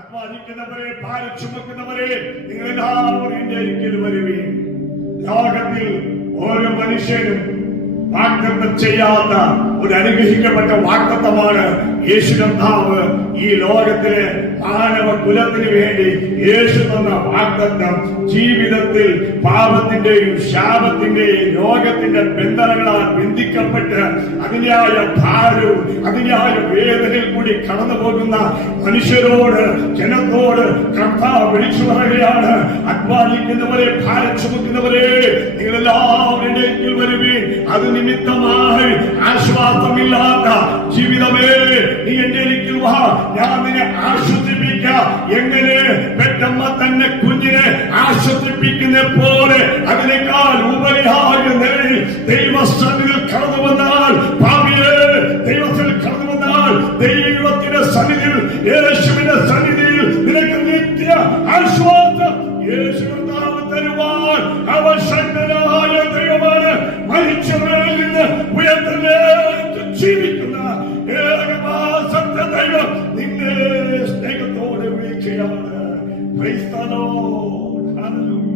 അധ്വാനിക്കുന്നവരെ, ഭാരം ചുമക്കുന്നവരെ, നിങ്ങൾ എല്ലാവരും എന്റെ അരികിൽ വരുവീൻ. ലോകത്തിൽ ഓരോ മനുഷ്യനും വാഗ്ദത്തം ചെയ്യാത്ത ഒരു അനുഗ്രഹിക്കപ്പെട്ട വാഗ്ദത്തമാണ് യേശു കർത്താവ് ഈ ലോകത്തിലെ മാനവ കുലത്തിന് വേണ്ടി യേശു തന്ന വാഗ്ദത്തം. ജീവിതത്തിൽ പാപത്തിന്റെയും ശാപത്തിന്റെയും രോഗത്തിന്റെ ബന്ധനങ്ങളാൽ ബന്ധിക്കപ്പെട്ട് അതിനായ ഭാരവും അതിനായ വേദനയിൽ കൂടി കടന്നു പോകുന്ന മനുഷ്യരോട്, ജനത്തോട് കർത്താവ് വിളിച്ചു പറയുകയാണ്, അധ്വാനിക്കുന്നവരെ, ഭാരം ചുമക്കുന്നവരെ, നിങ്ങളെല്ലാവരും എങ്കിൽ വരുവീൻ. അത് നിമിത്തമായി ആശ്വാസമില്ലാത്ത ജീവിതമേ, നീ എന്റെ അരികിൽ വാ, ഞാൻ നിന്നെ ആശ്വസിപ്പിക്കാം. എങ്ങനെ പെറ്റമ്മ തന്നെ കുഞ്ഞിനെ ആശ്വസിപ്പിക്കുന്ന പോലെ അതിനേക്കാൾ ഉപരിയായ നിലയിൽ ദൈവസന്നിധിയിൽ കടന്നു വന്നാൽ, പാപിയെ ദൈവത്തിൽ കടന്നു വന്നാൽ, ദൈവത്തിന്റെ സന്നിധിയിൽ, യേശുവിന്റെ സന്നിധിയിൽ നിനക്ക് നിത്യ ആശ്വാസം യേശു കർത്താവ് തരുവാൻ അവൻ ശക്തനായ ദൈവമാണ്. മരിച്ചവരിൽ നിന്ന് ഉയർത്തലേറ്റ് ജീവിക്കുന്ന ദൈവം നിന്നെ സ്നേഹത്തോടെ വിളിക്കുകയാണ്. Praise the Lord. Hallelujah.